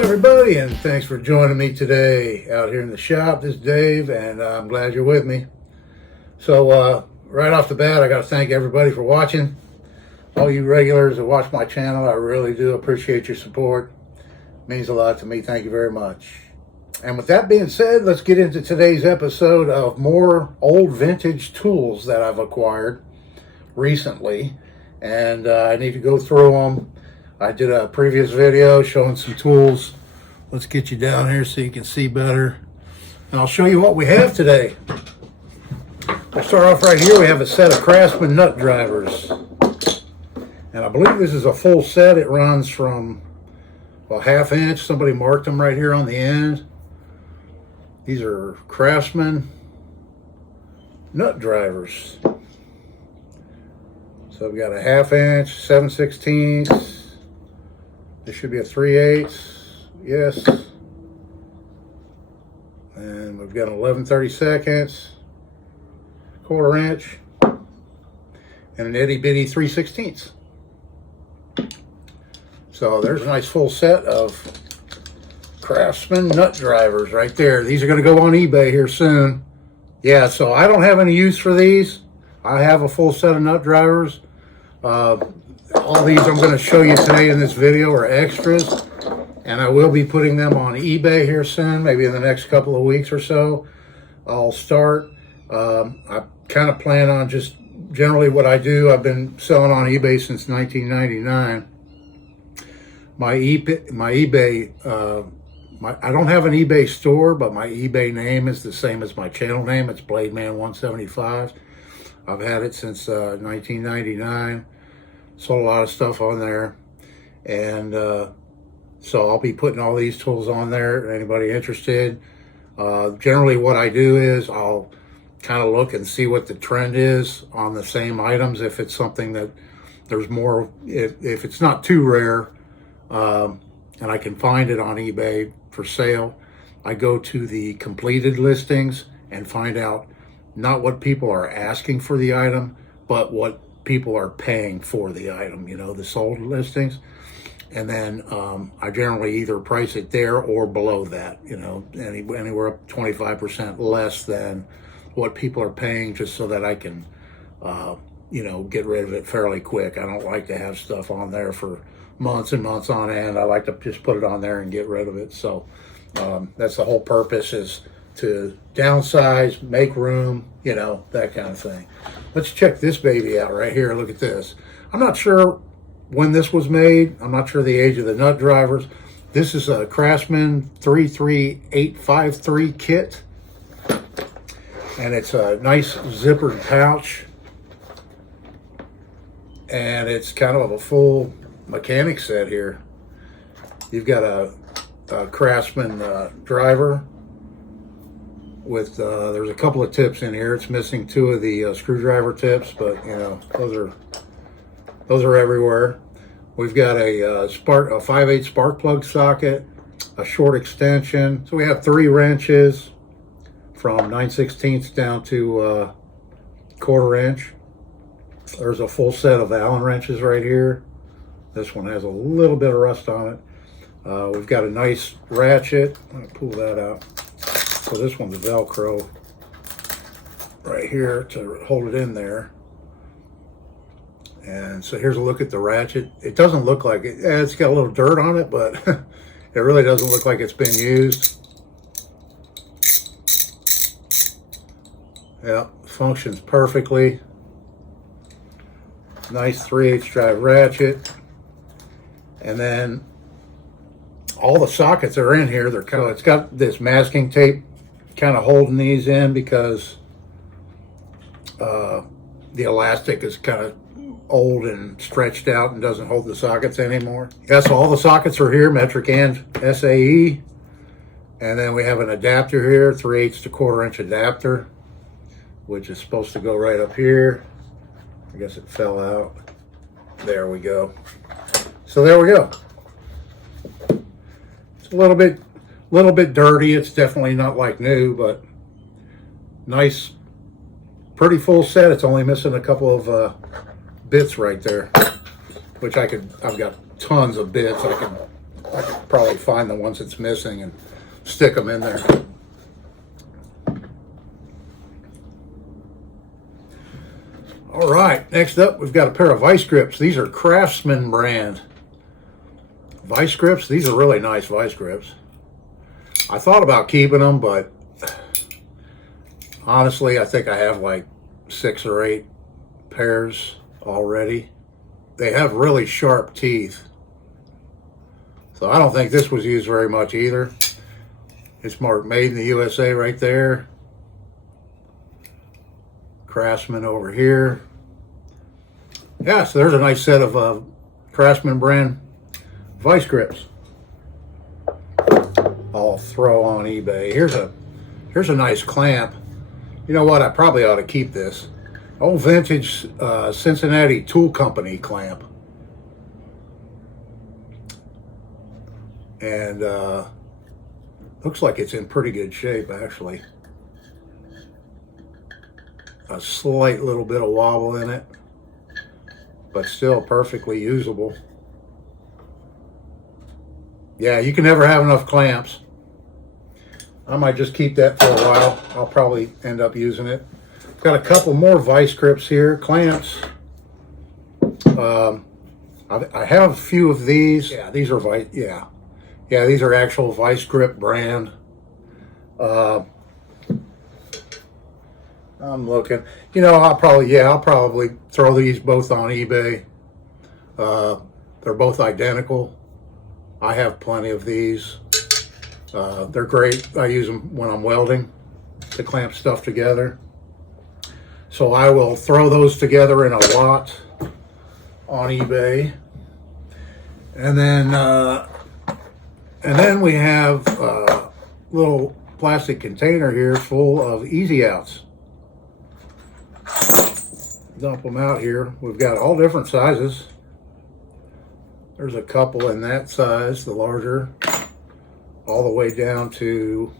Hello everybody, and thanks for joining me today out here in the shop. This is Dave, and I'm glad you're with me. So right off the bat, I got to thank everybody for watching. All you regulars that watch my channel, I really do appreciate your support. It means a lot to me. Thank you very much. And with that being said, let's get into today's episode of more old vintage tools that I've acquired recently, and I need to go through them. I did a previous video showing some tools. Let's get you down here so you can see better. And I'll show you what we have today. We'll start off right here. We have a set of Craftsman nut drivers. And I believe this is a full set. It runs from a ½ inch. Somebody marked them right here on the end. These are Craftsman nut drivers. So we've got a ½ inch, 7/16. This should be a 3/8, yes. And we've got an 11/32, 1/4 inch, and an itty bitty 3/16. So there's a nice full set of Craftsman nut drivers right there. These are going to go on eBay here soon. Yeah, so I don't have any use for these. I have a full set of nut drivers. All these I'm going to show you today in this video are extras, and I will be putting them on eBay here soon, maybe in the next couple of weeks or so. I'll start. I kind of plan on just generally what I do. I've been selling on eBay since 1999. I don't have an eBay store, but my eBay name is the same as my channel name. It's BladeMan175. I've had it since 1999. Sold a lot of stuff on there, and so I'll be putting all these tools on there. Anybody interested? Generally what I do is I'll kind of look and see what the trend is on the same items. If it's something that there's more, if it's not too rare, and I can find it on eBay for sale, I go to the completed listings and find out not what people are asking for the item, but what people are paying for the item, you know, the sold listings. And then I generally either price it there or below that, you know, anywhere up 25% less than what people are paying, just so that I can, you know, get rid of it fairly quick. I don't like to have stuff on there for months and months on end. I like to just put it on there and get rid of it. So that's the whole purpose, is to downsize, make room, you know, that kind of thing. Let's check this baby out right here. Look at this. I'm not sure when this was made. I'm not sure the age of the nut drivers. This is a Craftsman 33853 kit, and it's a nice zippered pouch, and it's kind of a full mechanic set here. You've got a Craftsman driver with there's a couple of tips in here. It's missing 2 of the screwdriver tips, but you know, those are everywhere. We've got a 5/8 spark plug socket, a short extension. So we have 3 wrenches from 9/16 down to 1/4 inch. There's a full set of Allen wrenches right here. This one has a little bit of rust on it. We've got a nice ratchet. I'm gonna pull that out. So this one's Velcro right here to hold it in there. And so here's a look at the ratchet. It doesn't look like it. It's got a little dirt on it, but it really doesn't look like it's been used. Yeah, functions perfectly. Nice 3/8 drive ratchet. And then all the sockets are in here. They're kind of, it's got this masking tape kind of holding these in, because the elastic is kind of old and stretched out and doesn't hold the sockets anymore. Yeah, so all the sockets are here, metric and SAE. And then we have an adapter here, 3/8 to 1/4 inch adapter, which is supposed to go right up here. I guess it fell out. There we go. So there we go. It's a little bit dirty. It's definitely not like new, but nice, pretty full set. It's only missing a couple of bits right there, which I've got tons of bits. I can probably find the ones that's missing and stick them in there. All right, next up we've got a pair of vice grips. These are Craftsman brand vice grips. These are really nice vice grips. I thought about keeping them, but honestly, I think I have like 6 or 8 pairs already. They have really sharp teeth, so I don't think this was used very much either. It's marked made in the USA right there. Craftsman over here. Yeah, so there's a nice set of Craftsman brand vice grips. I'll throw on eBay. Here's a nice clamp. You know what? I probably ought to keep this. Old vintage Cincinnati Tool Company clamp. And looks like it's in pretty good shape, actually. A slight little bit of wobble in it, but still perfectly usable. Yeah, you can never have enough clamps. I might just keep that for a while. I'll probably end up using it. Got a couple more vice grips here, clamps. I have a few of these. Yeah, these are vice. Yeah, these are actual vice grip brand. I'm looking. You know, I'll probably throw these both on eBay. They're both identical. I have plenty of these. They're great. I use them when I'm welding to clamp stuff together. So I will throw those together in a lot on eBay. And then we have a little plastic container here full of easy outs. Dump them out here. We've got all different sizes. There's a couple in that size, the larger, all the way down to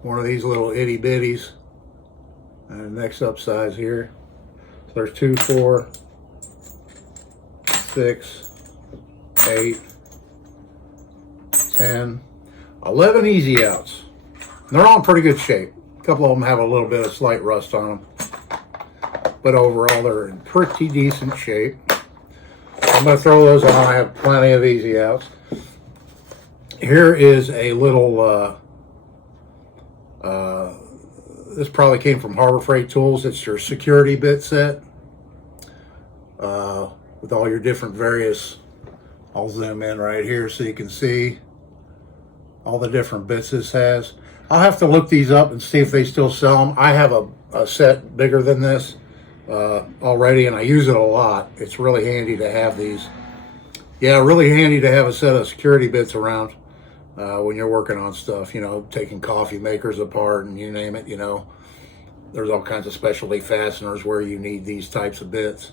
one of these little itty bitties. And next up size here. So there's 2, 4, 6, 8, 10, 11 easy outs. And they're all in pretty good shape. A couple of them have a little bit of slight rust on them, but overall they're in pretty decent shape. I'm going to throw those on. I have plenty of easy outs. Here is a little, this probably came from Harbor Freight Tools. It's your security bit set with all your different various, I'll zoom in right here so you can see all the different bits this has. I'll have to look these up and see if they still sell them. I have a set bigger than this already, and I use it a lot. It's really handy to have these. Yeah, really handy to have a set of security bits around when you're working on stuff, you know, taking coffee makers apart and you name it, you know. There's all kinds of specialty fasteners where you need these types of bits.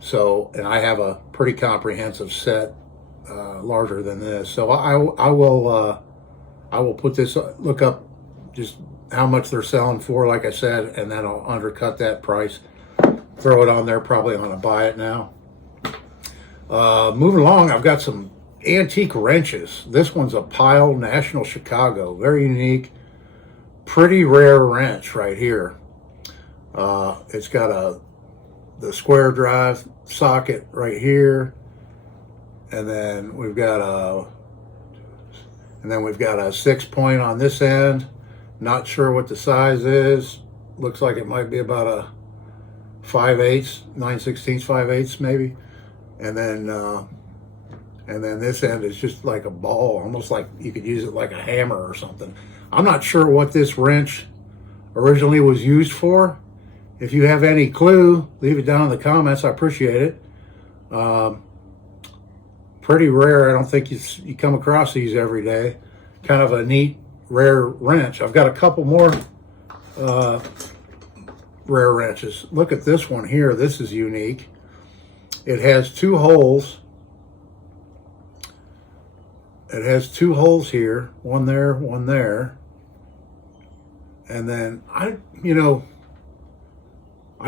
So, and I have a pretty comprehensive set, larger than this. So I will put this, look up just how much they're selling for, like I said, and then I'll undercut that price. Throw it on there, probably on a buy it now. Moving along, I've got some antique wrenches. This one's a Pyle National Chicago, very unique, pretty rare wrench right here. It's got the square drive socket right here, and then we've got a 6-point on this end. Not sure what the size is. Looks like it might be about a 5/8, 9/16, 5/8 maybe. And then this end is just like a ball, almost like you could use it like a hammer or something. I'm not sure what this wrench originally was used for. If you have any clue, leave it down in the comments. I appreciate it. Pretty rare. I don't think you come across these every day. Kind of a neat, rare wrench. I've got a couple more rare wrenches. Look at this one here. This is unique. It has 2 holes. It has 2 holes here, one there, one there. And then I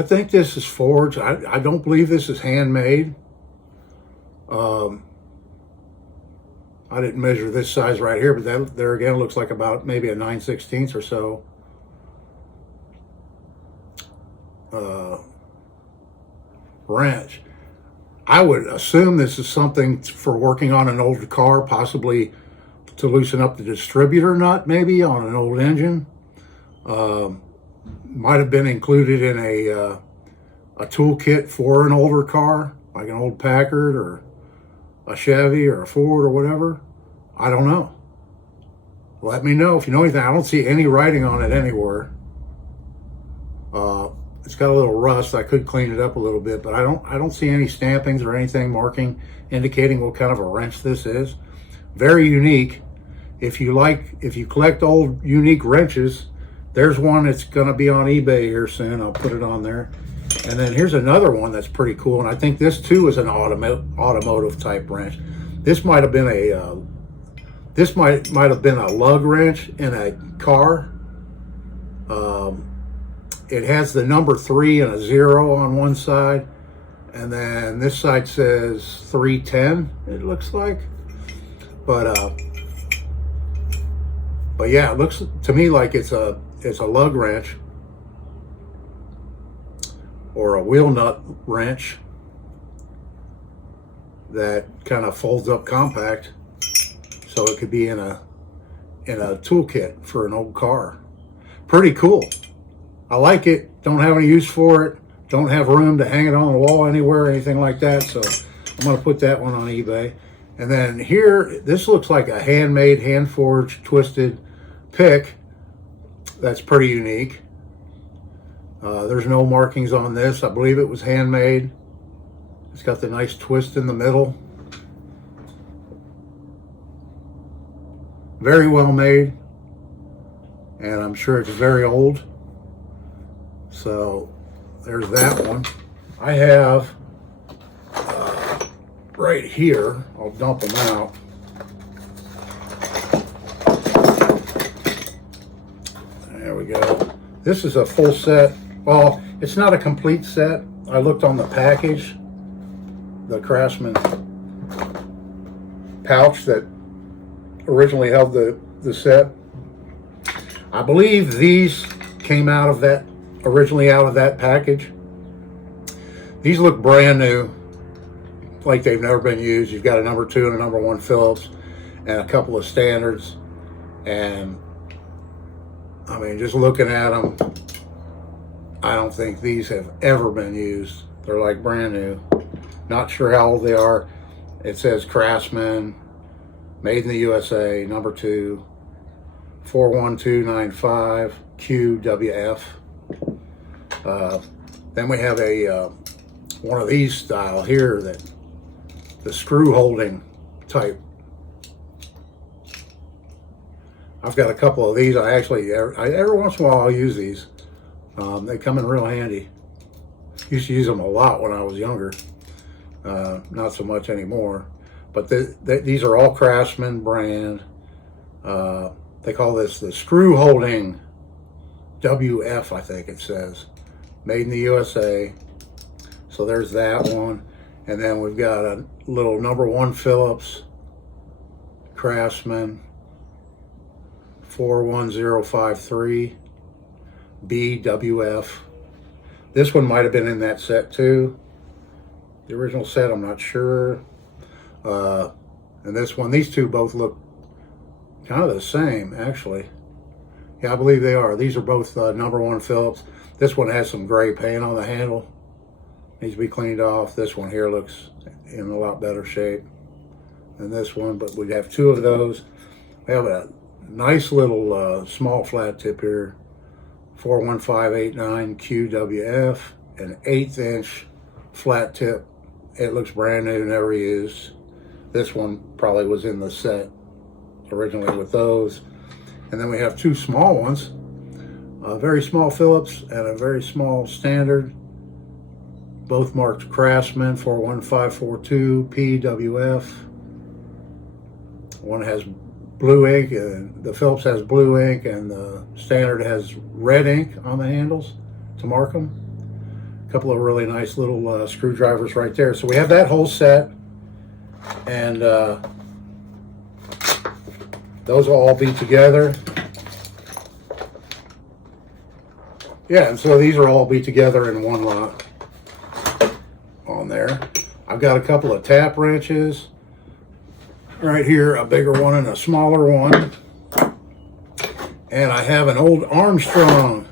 think this is forged. I don't believe this is handmade. I didn't measure this size right here, but that there again looks like about maybe a 9/16 or so. Wrench. I would assume this is something for working on an old car, possibly to loosen up the distributor nut, maybe on an old engine. Might have been included in a toolkit for an older car, like an old Packard or a Chevy or a Ford or whatever. I don't know. Let me know if you know anything. I don't see any writing on it anywhere. It's got a little rust. I could clean it up a little bit, but I don't see any stampings or anything marking, indicating what kind of a wrench this is. Very unique. If you collect old unique wrenches, there's one that's going to be on eBay here soon. I'll put it on there. And then here's another one that's pretty cool, and I think this too is an automotive type wrench. This might have been a lug wrench in a car. It has the number 3 and a 0 on one side, and then this side says 310. It looks like, but yeah, it looks to me like it's a lug wrench or a wheel nut wrench that kind of folds up compact, so it could be in a toolkit for an old car. Pretty cool. I like it. Don't have any use for it. Don't have room to hang it on the wall anywhere or anything like that, so I'm going to put that one on eBay. And then here, this looks like a handmade, hand-forged, twisted pick. That's pretty unique. There's no markings on this. I believe it was handmade. It's got the nice twist in the middle. Very well made. And I'm sure it's very old. So there's that one. I have right here, I'll dump them out. There we go. This is a full set. Well, it's not a complete set. I looked on the package, the Craftsman pouch that originally held the set. I believe these came out of that, originally out of that package. These look brand new, like they've never been used. You've got a number 2 and a number 1 Phillips and a couple of standards. And I mean, just looking at them, I don't think these have ever been used. They're like brand new. Not sure how old they are. It says Craftsman, made in the USA, number 2, 41295 QWF. Then we have a one of these style here, that the screw holding type. I've got a couple of these. Every once in a while I'll use these. They come in real handy. Used to use them a lot when I was younger. Not so much anymore. But these are all Craftsman brand. They call this the screw holding WF, I think it says. Made in the USA. So there's that one. And then we've got a little number 1 Phillips Craftsman 41053 BWF. This one might have been in that set too. The original set, I'm not sure. And this one, these two both look kind of the same, actually. Yeah, I believe they are. These are both number 1 Phillips. This one has some gray paint on the handle. Needs to be cleaned off. This one here looks in a lot better shape than this one, but we have 2 of those. We have a nice little small flat tip here, 41589 QWF, an 1/8 inch flat tip. It looks brand new, never used. This one probably was in the set originally with those. And then we have 2 small ones, a very small Phillips and a very small standard, both marked Craftsman 41542 PWF. One has blue ink, and the Phillips has blue ink, and the standard has red ink on the handles to mark them. A couple of really nice little screwdrivers right there. So we have that whole set, and Those will all be together. Yeah, and so these are all be together in one lot on there. I've got a couple of tap wrenches right here, a bigger one and a smaller one. And I have an old Armstrong.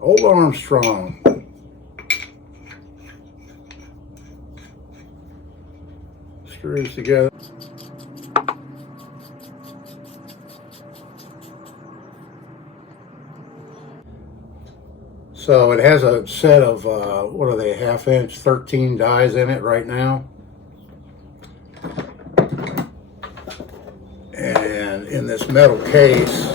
Old Armstrong. Screws together. So it has a set of, what are they, 1/2 inch, 13 dies in it right now. And in this metal case,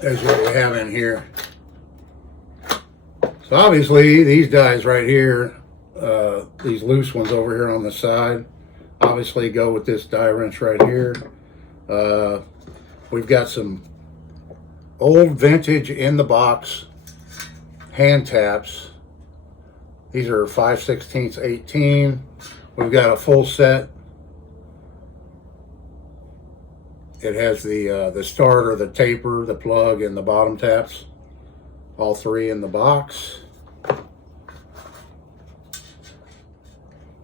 there's what we have in here. So obviously these dies right here, these loose ones over here on the side, obviously go with this die wrench right here. We've got some old vintage in the box hand taps. These are 5/16 18. We've got a full set. It has the starter, the taper, the plug, and the bottom taps. All three in the box.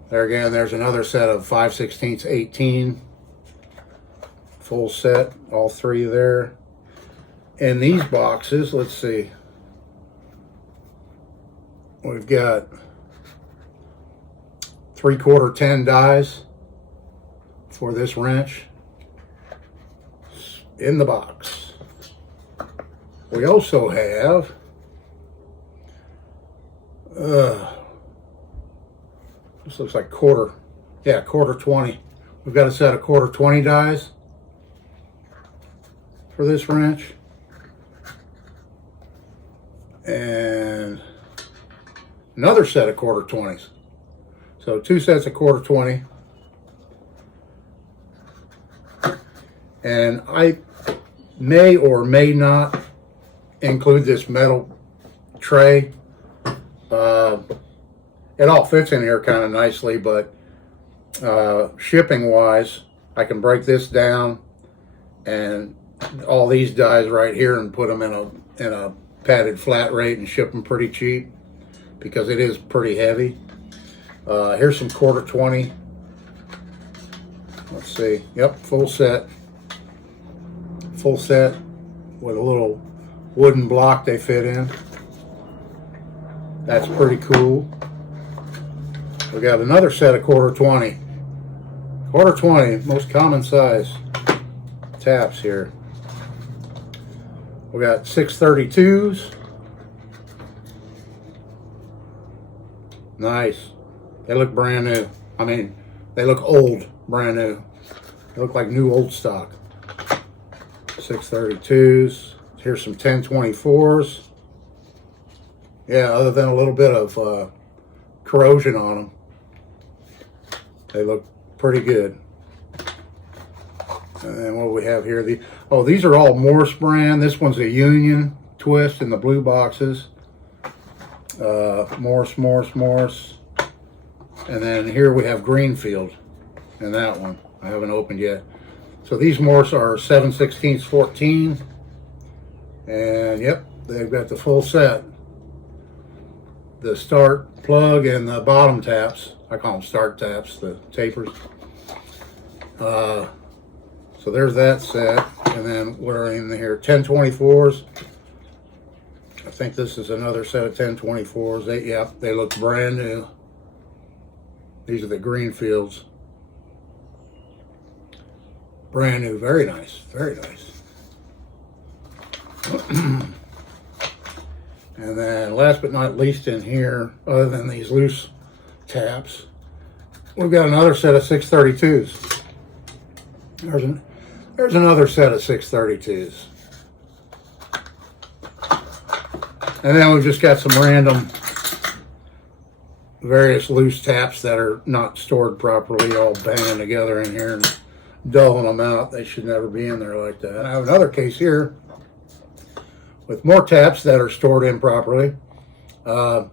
There again, there's another set of 5/16 18. Full set, all three there. In these boxes, let's see. We've got 3/4 10 dies for this wrench in the box. We also have this looks like quarter 20. We've got a set of 1/4 20 dies for this wrench, and another set of 1/4 20s. So 2 sets of 1/4 20. And I may or may not include this metal tray. It all fits in here kind of nicely, but shipping wise, I can break this down and all these dies right here and put them in a padded flat rate and ship them pretty cheap because it is pretty heavy. Here's some 1/4 20. Let's see. Yep, full set. Full set with a little wooden block they fit in. That's pretty cool. We got another set of 1/4 20. 1/4 20, most common size taps here. We got 632s. Nice. They look brand new. I mean, they look old, brand new. They look like new old stock. 632s. Here's some 1024s. Yeah, other than a little bit of corrosion on them, they look pretty good. And then what do we have here? These are all Morse brand. This one's a Union twist in the blue boxes. Morse. And then here we have Greenfield in that one. I haven't opened yet. So these Morse are 7/16 14. And yep, they've got the full set. The start plug and the bottom taps. I call them start taps, the tapers. So there's that set. And then what are in here? 1024s. I think this is another set of 1024s. They look brand new. These are the Greenfields. Brand new, very nice, very nice. And then last but not least in here, other than these loose taps, we've got another set of 632s. There's another set of 632s. And then we've just got some random various loose taps that are not stored properly, all banging together in here and dulling them out. They should never be in there like that. I have another case here with more taps that are stored in properly. 2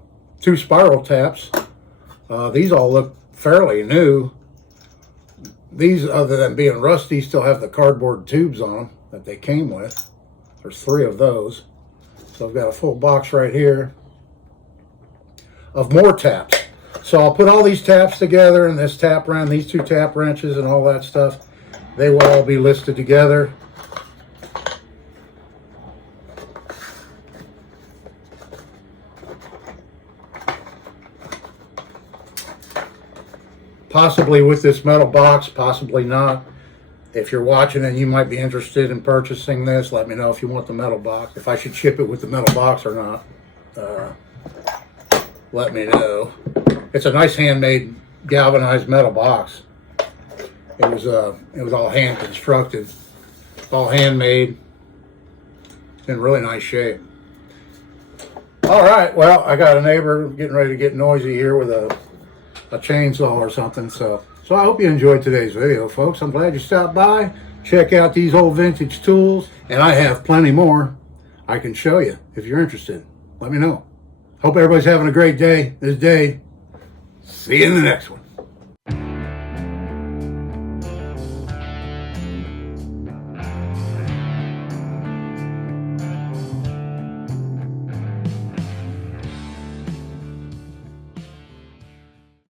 spiral taps. These all look fairly new. These, other than being rusty, still have the cardboard tubes on them that they came with. There's 3 of those. So I've got a full box right here of more taps. So I'll put all these taps together, and this tap wrench, these 2 tap wrenches and all that stuff, they will all be listed together. Possibly with this metal box, possibly not. If you're watching and you might be interested in purchasing this, let me know if you want the metal box. If I should ship it with the metal box or not, let me know. It's a nice handmade galvanized metal box. It was all hand constructed, all handmade, in really nice shape. All right, well, I got a neighbor getting ready to get noisy here with a chainsaw or something. So I hope you enjoyed today's video, folks. I'm glad you stopped by. Check out these old vintage tools, and I have plenty more I can show you if you're interested. Let me know. Hope everybody's having a great day. This is Dave. See you in the next one.